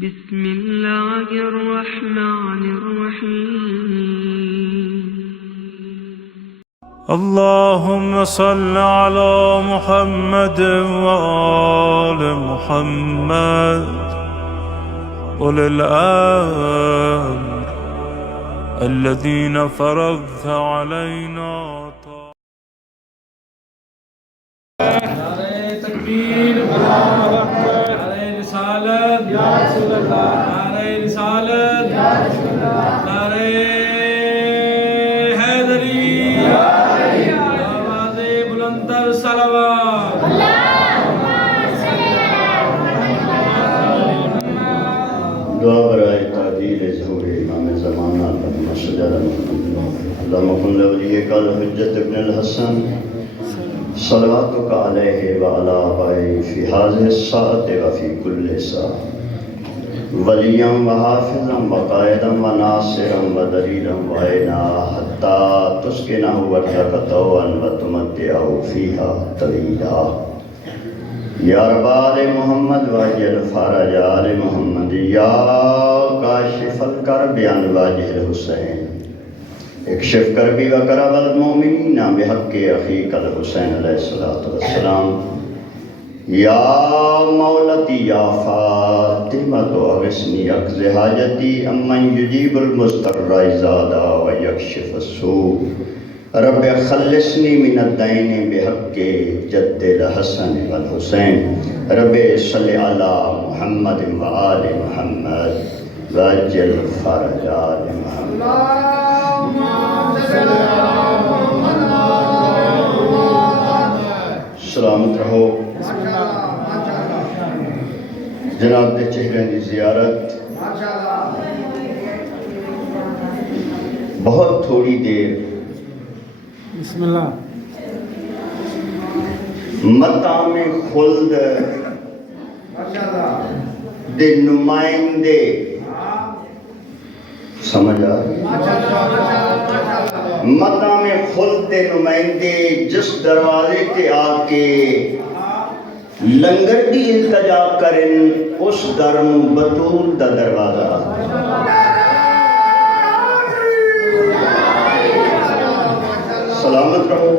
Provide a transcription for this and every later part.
بسم الله الرحمن الرحيم. اللهم صل على محمد وآل محمد أولي الأمر الذين فرضت علينا. تکبیر، اللہ اکبر، نعرہ رسالت یا رسول اللہ، نعرہ رسالت یا رسول اللہ، نعرہ حیدری یا علی، آواز بلند تر صلوات، اللہم صل علی محمد. دعا برائے تعدیل ظہور امام زمانہ اللہم صل علی محمد. اللہم کن لولیک الحجت ابن الحسن صلواتک علیہ وعلی آبائہ فی هذه الساعة وفی کل ساعة ولیاً وحافظاً وقائداً وناصراً ودلیلاً وعینا حتی تسکنہ وردک طوعاً وتمتعہ فیہا طویلا. یا رب آل محمد واجل فرج آل محمد یا کاشف الکرب عن واجہ الحسین اکشف کربی و کرب المؤمنین بحق اخیک الحسین علیہ السلام. یا مولتی یا فاطمۃ اغثنی اقض حاجتی امن یجیب المضطر اذا دعا و یکشف السوء. رب خلصنی من الدین بحق جد الحسن والحسین. رب صلی علی محمد و آل محمد وعجل فرج آل محمد. سلامت رہو. جناب دے چہرے دی زیارت بہت تھوڑی دیر بسم اللہ مقام خلد دے نمائندے سمجھ آ رہی؟ مقام خلد دے نمائندے جس دروازے تے آ کے لنگر دی التجا کرن اس درن بطول دا دروازہ. سلامت رہو.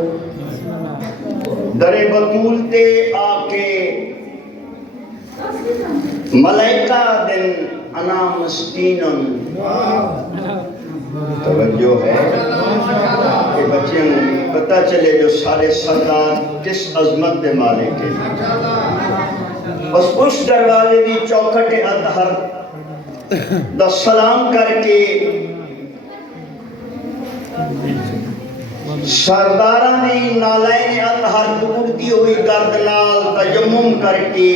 در بطول تے آ کے ملائکہ دن انا مسکینن. توجہ ہے کہ بچیاں پتہ چلے جو سارے سردار کس عظمت دے مالک ہیں. بس اس دروازے دی چوکھٹ اطہر دا سلام کر کے سرداراں دی نالین اطہر دورتی ہوئی گرد نال تیمم کر کے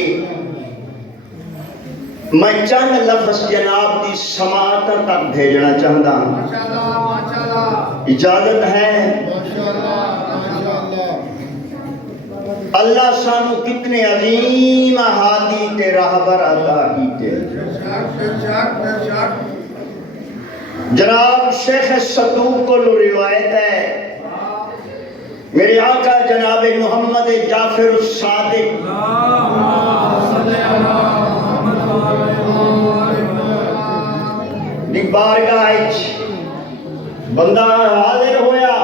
میں چند لفظ جناب دی سماعت تک بھیجنا چاہتا ہوں. اجازت ہے؟ اللہ سانو کتنے عظیم ہادی تے راہبر عطا کیتے. جناب شیخ صدوق کو روایت ہے میرے آقا جناب محمد جعفر الصادق دی بارگاہ بندہ حاضر ہویا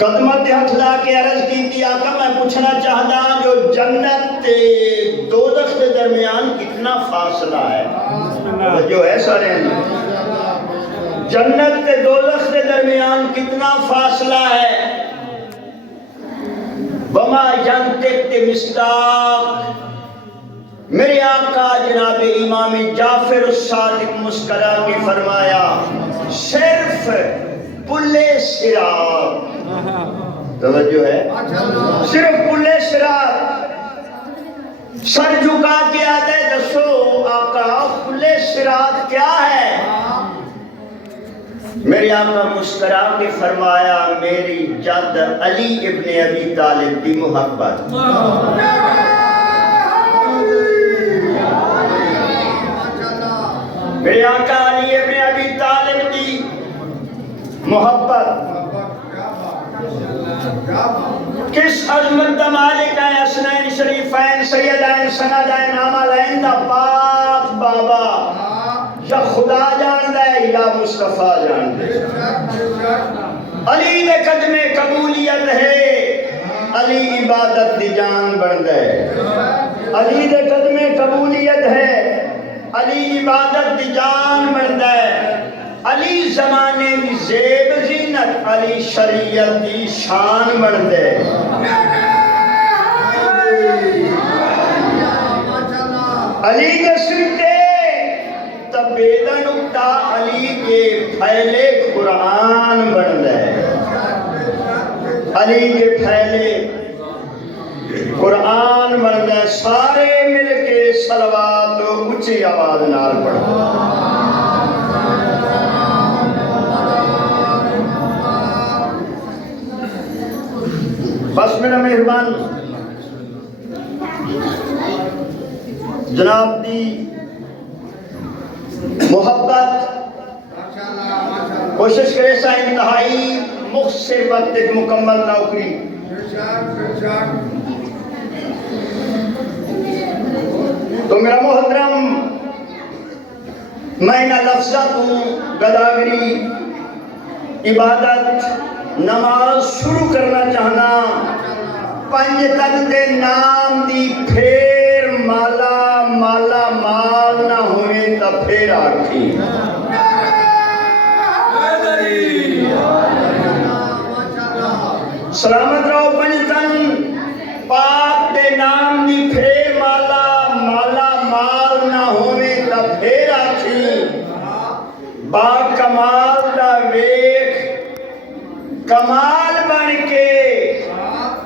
قدمت ہاتھ لا کے عرض کی آقا میں پوچھنا چاہتا جو جنت تے دوزخ کے درمیان کتنا فاصلہ ہے. جو ہے سارے جنت تے دوزخ کے درمیان کتنا فاصلہ ہے. وما ینطق تے مصداق. میرے آقا جناب امام جعفر الصادق مسکرا کے فرمایا صرف پل صراط. توجہ ہے؟ صرف پل صراط. سر جھکا کے آتے دسو آقا پل صراط کیا ہے؟ میرے آقا مسکرا کے فرمایا میری جد علی ابن ابی طالب دی محبت. میرے آقا علی ابن ابی طالب دی محبت. کس عظمت دا مالک ہے حسنین شریفین سیدین سندین عاملین دا پاک بابا یا خدا جان دے یا مصطفیٰ جان دے علی دے قدم قبولیت ہے علی عبادت دی جان بن دے علی دے قدم قبولیت ہے علی عبادت دی جان بن دے علی زمانے دی زیب زینت علی شریعت دی شان بن دے علی دے سرتے تبیدہ نکتہ علی کے پھیلے قرآن بن دے علی کے پھیلے قرآن بن دے سارے مل کے صلوات اونچی آواز نال پڑھو بس میرا مہربان جناب دی محبت کوشش کرے سا انتہائی مختصر وقت ایک مکمل نوکری تو میرا محترم میں نہ لفظت ہوں گداگری عبادت نماز شروع کرنا چاہنا پنج تن دے نام دی پھر مالا مالا مال نہ ہوئے تا پھر آکھی سلامت رہو پنج تن پاک دے نام دی پھر مالا مالا مال نہ ہوئے تا پھر آکھی با کمال دا ویک کمال بن کے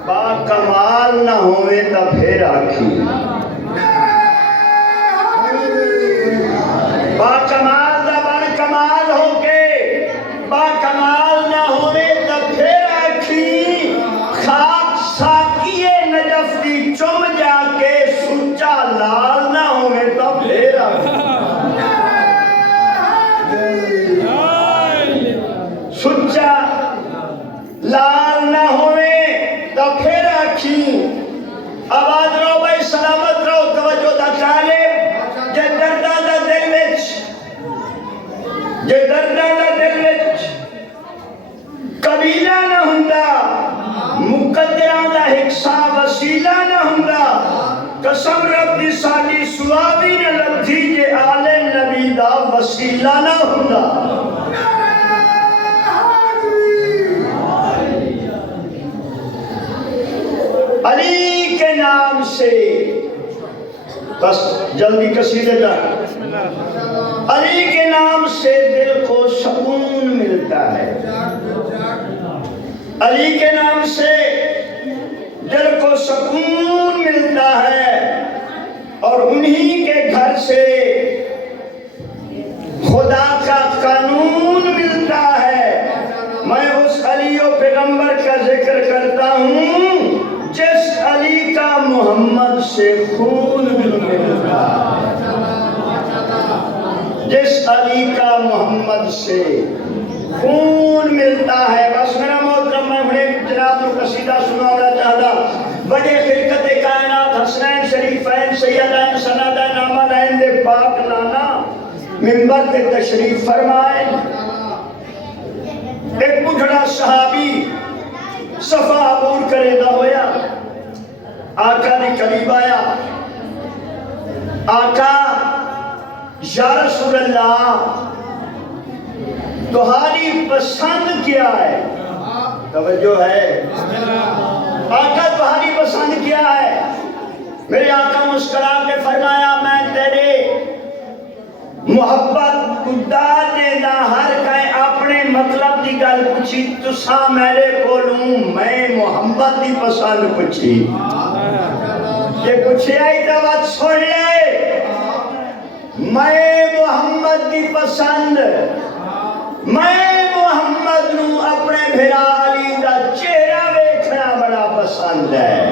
با کمال نہ ہوئے تا پھر آکھی با کمال دا بن کمال ہو کے با کمال نہ ہوئے تا پھر آکھی خاک ساکیے نجف دی چم جا کے سچا لال نہ ہوئے تا پھر آکھی سچا لال نہ ہوئے تو پھر آکھی آباد رہو بھائی سلامت رہو توجہ دا طالب جے دردہ دا دل وچ جے دردہ دا دل وچ قبیلہ نہ ہوندا مقدران دا حکسا وسیلہ نہ ہوندا قسم رب دی ساڈی سوابی نہ لبھی جے آل نبی دا وسیلہ نہ ہوندا علی کے نام سے بس جلدی قصیدے جا علی کے نام سے دل کو سکون ملتا ہے علی کے نام سے دل کو سکون ملتا ہے اور انہی کے گھر سے خدا کا قانون ملتا ہے میں اس علی و پیغمبر کا ذکر کرتا ہوں جس علی کا محمد سے خون ملتا جس علی کا محمد سے خون ملتا ہے بس میرا محترم میں بڑے جناب کو قصیدہ سنانا چاہتا بڑے خلقت کائنات حسنین شریفین سیدین سندین عاملین دے پاک نانا منبر تے تشریف فرمائے ایک بڑھڑا صحابی صفا عبور کرے دا ہویا آقا نے قریب آیا آقا یا رسول اللہ تمہاری پسند کیا ہے توجہ ہے آقا تمہاری پسند کیا ہے میرے آقا مسکرا کے فرمایا میں تیرے محبت خدا نے دا ہر کہیں اپنے مطلب دی گل پوچھی تسا میرے کولوں میں محمد دی پسند پوچھی یہ پوچھے آئی تو بات سن لے میں محمد دی پسند میں محمد نو اپنے بھرا علی دا چہرہ ویکھنا بڑا پسند ہے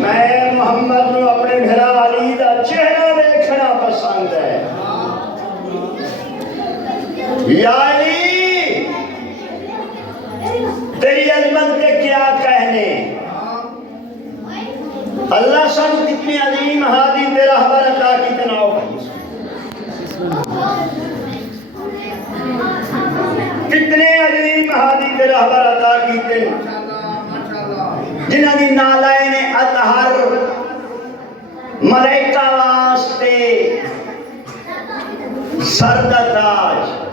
میں محمد نو اپنے بھرا علی دا چہرہ ویکھنا پسند ہے یا علی اللہ سب کتنی عظیم ہادی تیرا حبر عطا کی تناؤ کتنے عظیم ہادی تیرا حبر عطا کی جنہاں دی نالائن اطہر ملائکہ واسطے سردہ تاج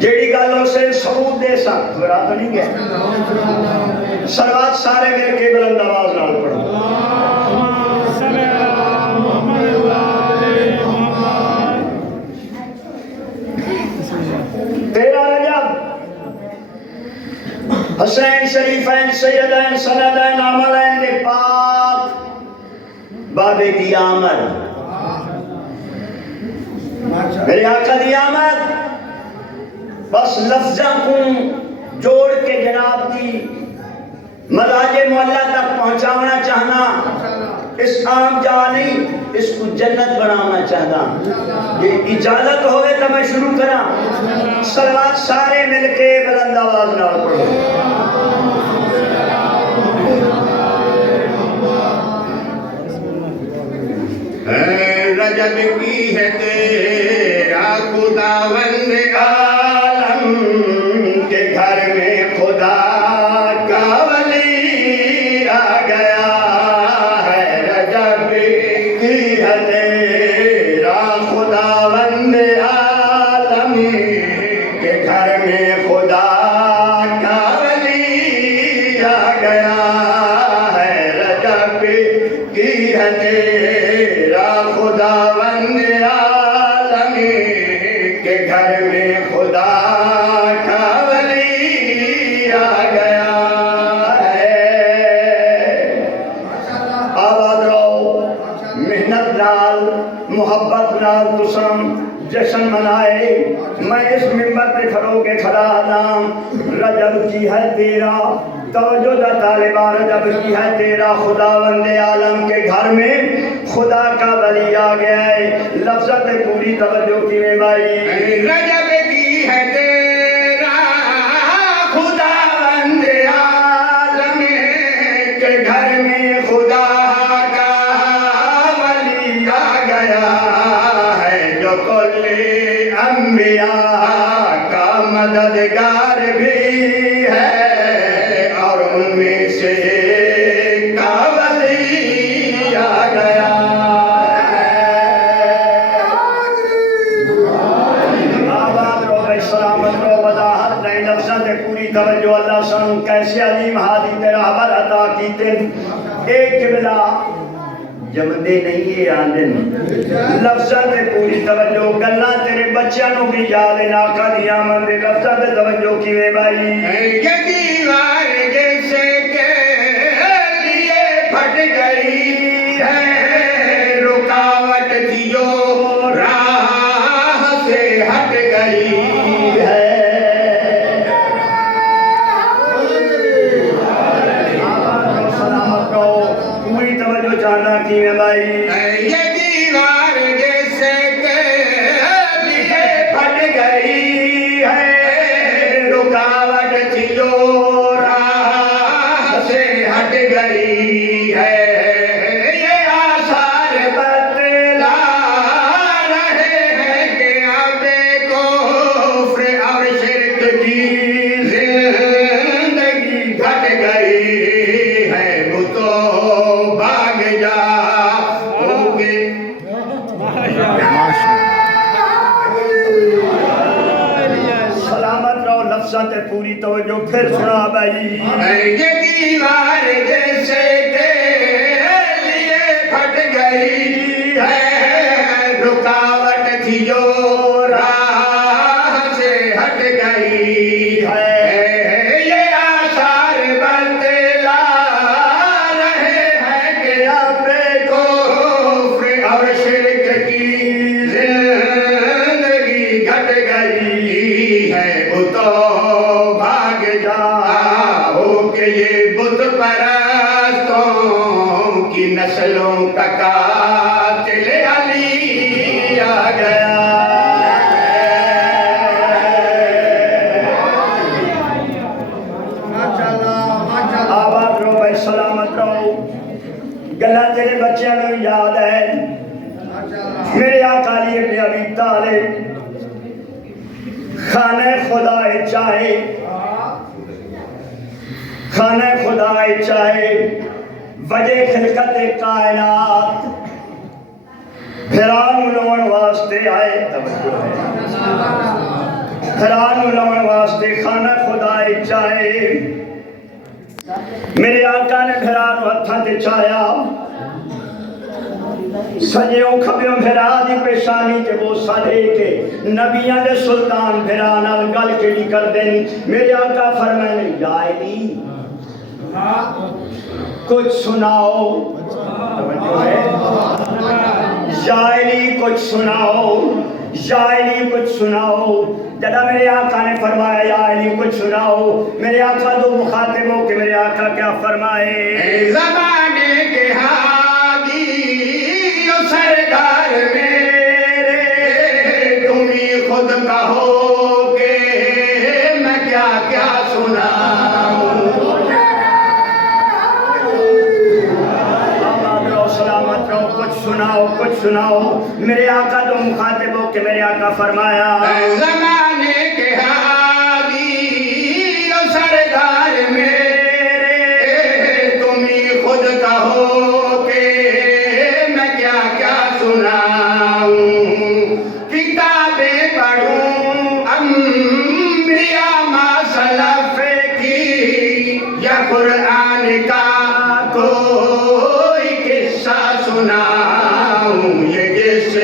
جیڑی گالوں سے سعود دے سکت برا تو نہیں گئے سروات سارے مل کے بلند آواز نال پڑھو تیرا رجب حسین شریفین سیدین سندین عملین دے پاک بابے کی آمد میرے آقا دی آمد بس لفظاں کو جوڑ کے جناب دی مداج معلیٰ تک پہنچاونا چاہنا اس عام جا نہیں اس کو جنت بنانا چاہنا یہ اجازت ہوئے تو میں شروع کرا صلوات سارے مل کے بلند آواز نہ پڑھو رجب کی ہے تیرا خداوند عالم کے گھر میں خدا کا ولی آ گیا ہے رجب کی ہے تیرا خداوند عالم کے گھر میں خدا کا ولی آ گیا ہے رجب کی ہے تیرا خداوند عالم کے گھر میں خدا کا ولی آ گیا ہے آباد رہو محنت نال محبت نال تسم جشن منائے میں اس منبر پہ کھڑو کے کھڑا نام رجب کی ہے تیرا توجہ دا طالبہ رجب کی ہے تیرا خداوند عالم کے گھر میں خدا کا ولی آ گیا ہے لفظت پوری توجہ کی میں بھائی رجب کی ہے تیرا خداوند عالم کے گھر میں خدا کا ولی آ گیا ہے جو کل انبیاء کا مددگار بھی ہے اور ان میں سے ایک کا ولی آ گیا آباد رو بھائی سلامت رو وضاحت نہیں لفظاں تے پوری توجہ اللہ سنو کیسے عظیم ہادی تیرا حبر عطا کیتے ایک قبلہ جمدے نہیں یہ آندن لفظاں تے پوری توجہ گلہ تیرے بچیاں نو بھی یاد ناکہ دیا مندے لفظاں تے توجہ کی میں بھائی یہ دیوار جیسے کے لیے پھٹ گئی ہے رکاوٹ تھی جو راہ سے ہٹ گئی ہے سلامت رہو پوری توجہ چاہنا کی میں بھائی یہ دیوار جیسے کے لیے پھٹ گئی ہے رکاوٹ تھی جو راہ سے ہٹ گئی ہے یہ آثار بتلا رہے ہیں کہ اب کفر اور شرک کی زندگی گھٹ گئی ہے وہ تو بھاگ جاؤ گے سلامت رہو لفظاں تے پوری توجہ پھر سنا بھائی یہ دیوار جیسے کے لیے پھٹ گئی ہے رکاوٹ تھی جو راہ سے ہٹ گئی ہے یہ آثار بتلا رہے ہیں کہ اب کفر اور شرک کی زندگی گھٹ گئی ہے وہ تو بھاگ جاؤ کہ یہ بت پرستوں کی نسلوں کا قاتل علی آ گیا آباد رو بھائی سلامت رہو گلا تیرے بچیاں کو یاد ہے میرے آقا علی ابن ابی طالب خانہ خدا چاہے خانہ خدا چاہے وجہ خلقت کائنات پھران لون واسطے آئے پھران لون واسطے خانہ خدا چاہے میرے آقا نے پھران ہتھاں تے چاہیا سجیوں کھبیوں پھرا دی پیشانی تے بوسا دے کے نبیاں دے سلطان پھرا نال گل کیڑی کر دین میرے آقا فرمائے یا علی کچھ سناؤ یا علی کچھ سناؤ یا علی کچھ سناؤ جدا میرے آقا نے فرمایا یا علی کچھ سناؤ میرے آقا دو مخاطب ہو کہ میرے آقا کیا فرمائے زمانے کے ہادی سردار میرے تم ہی خود کہو کہ میں کیا کیا سناؤں سلامت رہو کچھ سناؤ کچھ سناؤ میرے آقا دو مخاطب ہو کہ میرے آقا فرمایا زمانے کے ہادی سردار میرے تم ہی خود کہو کہ میں کیا کیا سناؤں کتابیں پڑھوں انبیاء ما سلف کی یا قرآن کا کوئی قصہ سناؤں یہ جس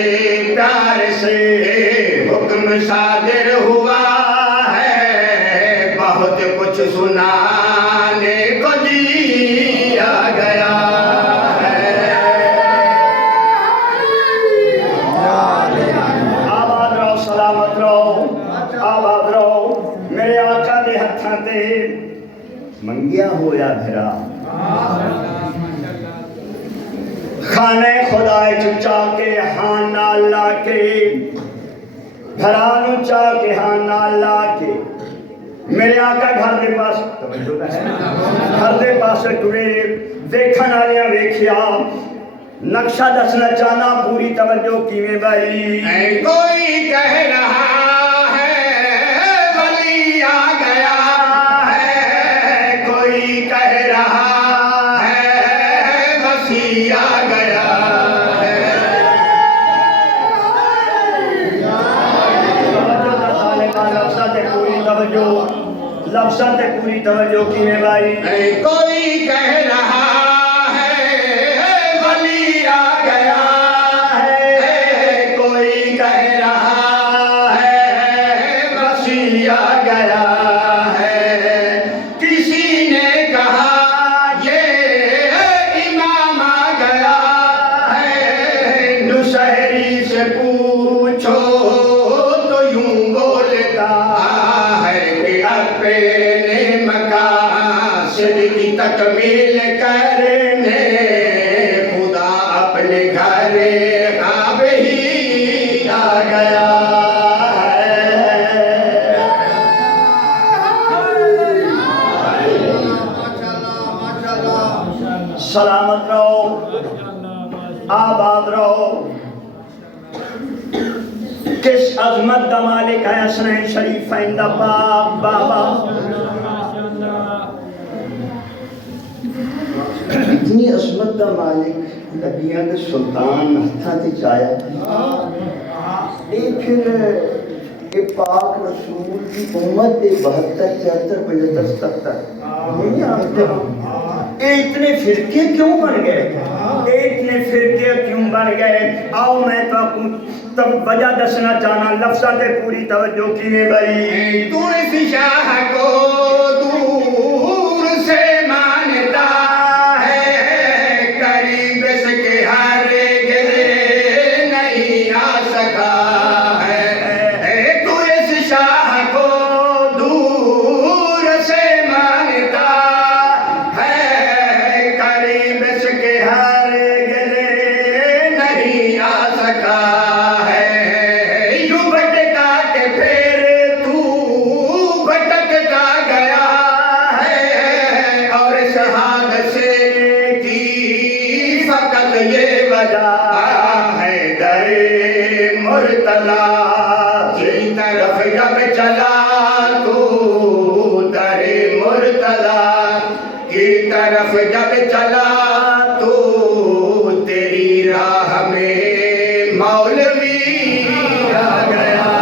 پیار سے حکم صادر ہوا ہے بہت کچھ سنانے کو جیا گیا ہے آباد رہو سلامت رہو آباد رہو میرے آقا دے ہتھاں تے منگیا ہویا بھرا خانہ خدا چچا کے ہاں نالا کے گھرانو چاہ کے ہاں نالا کے میرے آقا گھر دے پاس گھر دے پاس ٹرے دیکھن آلیاں ویکھیا نقشہ دسنا چاہنا پوری توجہ کیویں بھائی کوئی کہہ رہا ہے ولی آ گیا ہے کوئی کہہ رہا ہے وسیع آ گیا ہے لفظاں تے پوری توجہ کیویں بھائی کوئی کہہ رہا ہے ولی آ گیا ہے کوئی کہہ رہا ہے وسیع آ گیا ہے کسی نے کہا یہ امام آ گیا ہے نصیری سے پوچھو تو یوں بولتا ہے کہ اپنے مقاصد کی تکمیل کرنے خدا اپنے گھر خواب ہی آ گیا سلامت رہو آباد رہو کس عظمت دا مالک ہے حسنین شریفین دا باپ بابا اتنی عظمت دا مالک نبیاں دے سلطان ہتھاں تے چایا اے پھر اے پاک رسول کی امت دے 72 73 75 77 دنیا اے اتنے فرقے کیوں بن گئے اے اتنے فرقے کیوں بن گئے آؤ میں تو وجہ دسنا چاہنا لفظاں تے پوری توجہ کیویں بھائی تلس شاہ کو دور سے مانتا ہے قریب اس کے ہر گرے نہیں آ سکا ہے تلس شاہ کو دور سے مانتا ہے قریب اس کے ہر گرے نہیں آ سکا فقط یہ وجہ ہے در مرتضی کی طرف جب چلا تو در مرتضی کی طرف جب چلا تو تیری راہ میں مولوی آ گیا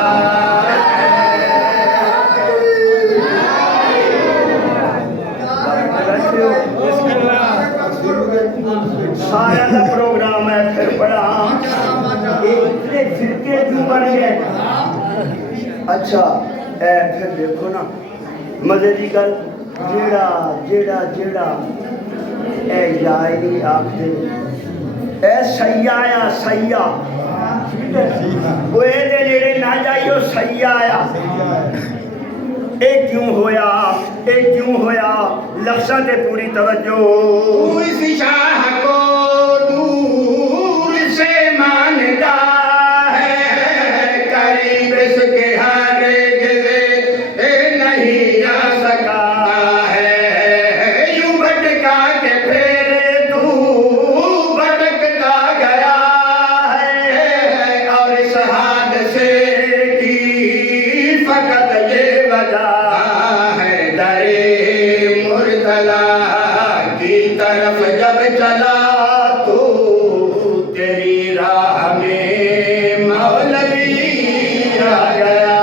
سارا کا پروگرام ہے پھر بڑا اتنے فرقے کیوں بن گئے اچھا پھر دیکھو نا مزے کی گل جیڑا جیڑا جیڑا اے یاری آخر اے سیاح آیا سیاح وہ دے نیڑے نہ جائیو سیاح آیا اے کیوں ہویا لفظاں تے پوری توجہ اس شاہ کو دور سے مانتا ہے قریب اس کے ہرگز نہیں آ سکا ہے یوں بھٹکا کے پھر تو بھٹکتا گیا ہے اور اس حادثے کی فقط یہ وجہ ہے در مرتضی کی طرف جب چلا تو تیری راہ میں مولوی آ گیا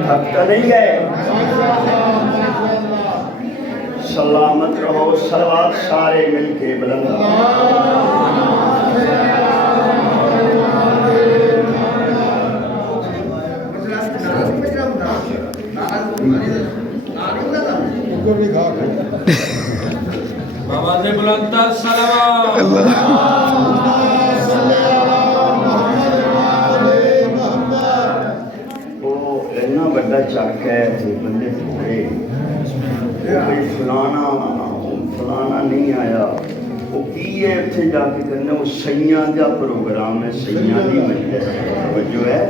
تھک تو نہیں گئے سلامت رہو صلوات سارے مل کے بلند آواز بلند تر صلوات وہ اتنا بڑا چک ہے کہ بندے تھوڑے کوئی فلانا نہیں آیا وہ کی ہے اتنے جا کے کرنا وہ سیاں کا پروگرام ہے سیاں کی توجہ ہے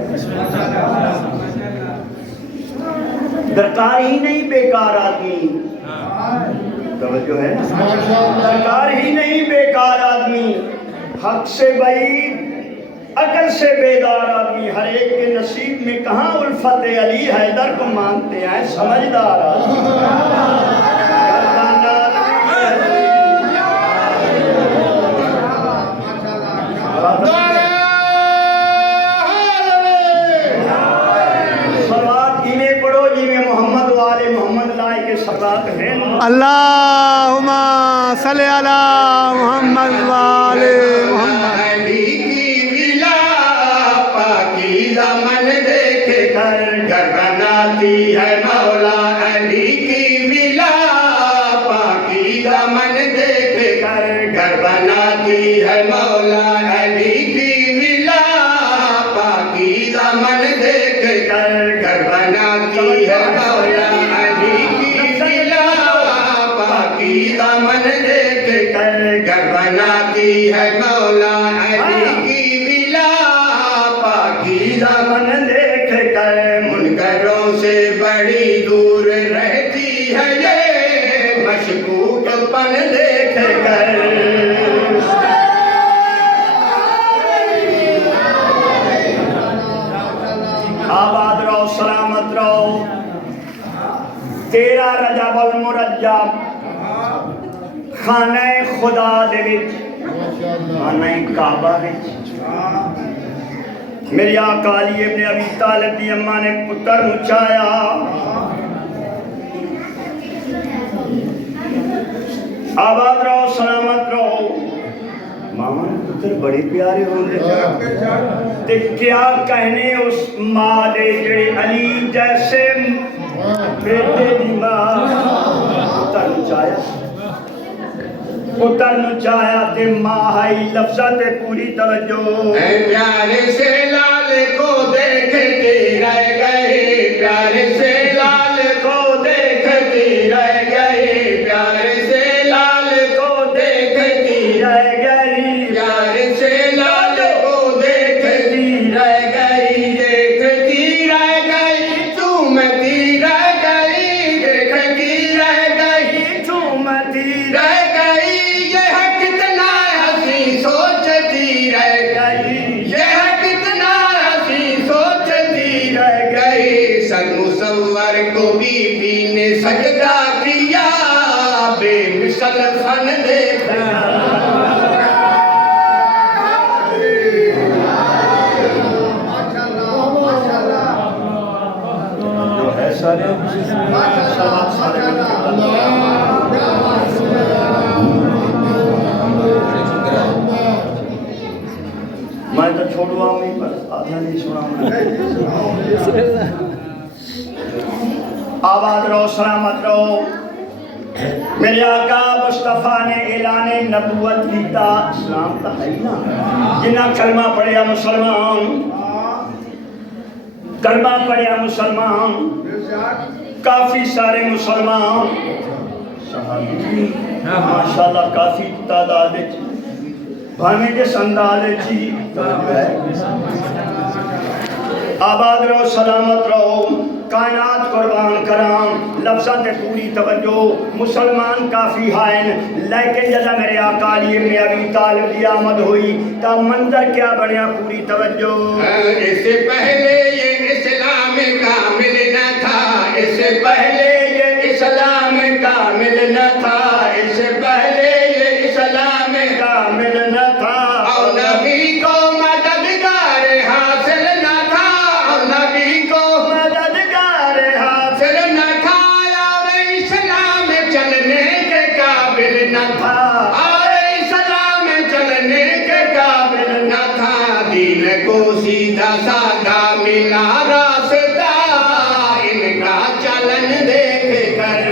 درکار ہی نہیں بیکار آدمی توجہ ہے درکار ہی نہیں بیکار آدمی حق سے بعید عقل سے بیدار آدمی ہر ایک کے نصیب میں کہاں الفت علی حیدر کو مانتے ہیں سمجھدار آدمی اللہم صلی علی محمد وآل محمد علی کی ولا پاکیزہ من دیکھ کر گھر بناتی ہے مولا علی کی ولا پاکیزہ من دیکھ کر گھر بناتی ہے مولا علی کی ولا پاکیزہ من دیکھ کر گھر بناتی ہے مولا علی کی ولا پاکیزہ من دیکھ کر گھر بناتی ہے مولا علی کی ولا پاکیزہ من دیکھ کر منکروں سے بڑی دور رہتی ہے یہ مشکوک پن دیکھ کر آباد رہو سلامت رہو تیرا رجب المرجب خانہ خدا دے وچ خانہ کعبہ وچ میری آقا علی ابن ابی طالب دی اماں نے پتر نو چایا آباد رہو سلامت رہو ماما پتر بڑے پیارے ہوندے تے کیا کہنے اس ماں دے جڑے علی جیسے بیٹے دی ماں پتر نو چایا پتر نو چایا تے ماں ہائی لفظہ تے پوری توجہ اے پیارے سے لال کو دیکھتی رہ گئی پیارے سے لال کو دیکھتی رہ گئی پیارے سے لال کو دیکھتی رہ گئی پیارے سے لال کو دیکھتی رہ گئی تو میں کو بی بی نے سجدہ کیا بے مثل فن دیکھا جو ہے سارے میں تو چھوڑوا ہوں پر آدھا نہیں سنا آباد رہو سلامت رہو میرے آقا مصطفیٰ نے اعلان نبوت کیتا اسلام تا ہے نا جنہ کلمہ پڑھیا مسلمان کلمہ پڑھیا مسلمان کافی سارے مسلمان ماشاءاللہ کافی تعداد بھانے کے سندالے چی آباد رہو سلامت رہو کائنات قربان کرام لفظات پوری توجہ مسلمان کافی ہائن لیکن جدا میرے آقا علی ابن ابی طالب کی آمد ہوئی تا منظر کیا بنیا پوری توجہ اس سے پہلے یہ اسلام کامل نہ تھا اس سے پہلے یہ اسلام کامل نہ تھا اس سے پہلے یہ اسلام کامل نہ تھا اور نبی کو مددگار حاصل نہ تھا اور نبی کو مددگار حاصل حاصل نہ تھا اور اسلام چلنے کے قابل نہ تھا اور اسلام چلنے کے قابل نہ تھا دین کو سیدھا سادہ ملا راستہ ان کا چلن دیکھ کر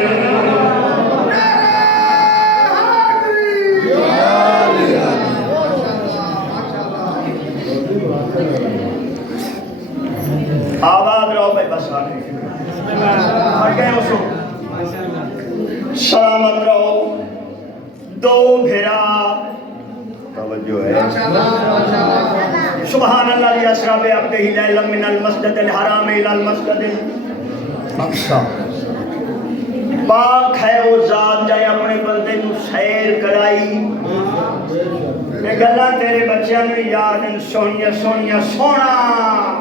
آباد رہو بھائی بس آگے آگے اسو سلامت رہو دو بھیرا توجہ ہے سبحان اللہ علی اسرا بعبدہ لیلا من المسجد الحرام الى المسجد الاقصی پاک ہے وہ ذات جائے اپنے بندے کو سیر کرائی یہ گلہ تیرے بچیاں میں یاد ان سونیا سونیا سونا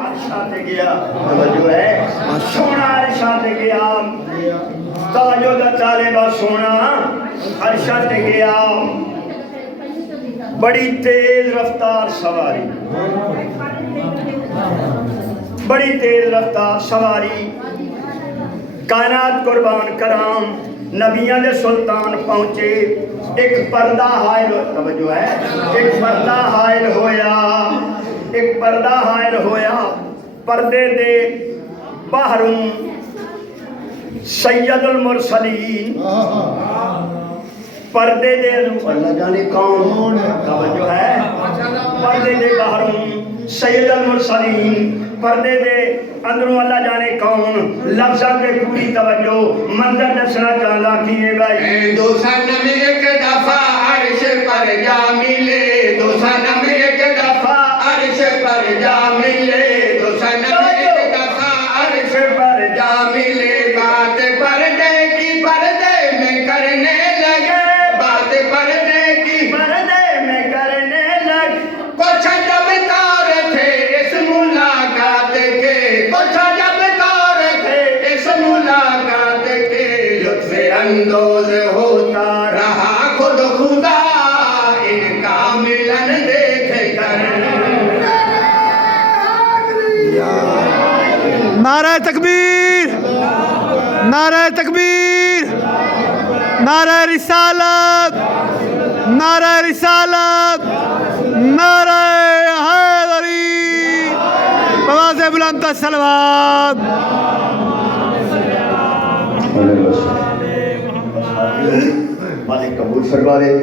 عرشہ تے گیا توجہ ہے سونا عرشہ تے گیا توجہ دا طالبہ سونا عرشہ تے گیا بڑی تیز رفتار سواری بڑی تیز رفتار سواری کائنات قربان کرام نبیان دے سلطان پہنچے ایک پردہ حائل توجہ ہے ایک پردہ حائل ہویا ایک پردہ حائل ہویا پردے دے باہروں سید المرسلین پردے دے اللہ جانے کون توجہ ہے پردے دے باہروں سید المرسلین پردے دے اندروں اللہ جانے کون لفظات پہ پوری توجہ منظر دسنا چاہتا کیے بھائی دو سنم ایک دفعہ عرش پر جا ملے دو سنم ایک دفعہ عرش پر جا ملے دو سنم ایک دفعہ عرش پر جا ملے بات پردے کی پردے میں کرنے لگے بات پردے کی پردے میں کرنے لگ کچھ جب تار تھے اس ملاقات کے کچھ جب تار تھے اس ملاقات کے لطف اندوز ہوتا رہا خود خدا ان کا ملن دیکھ کر نعرہ تکبیر نعرہ تکبیر نعرہ رسالت نعرہ رسالت نعرہ حیدری بواز بلند الصلوات مالک قبول فرمائے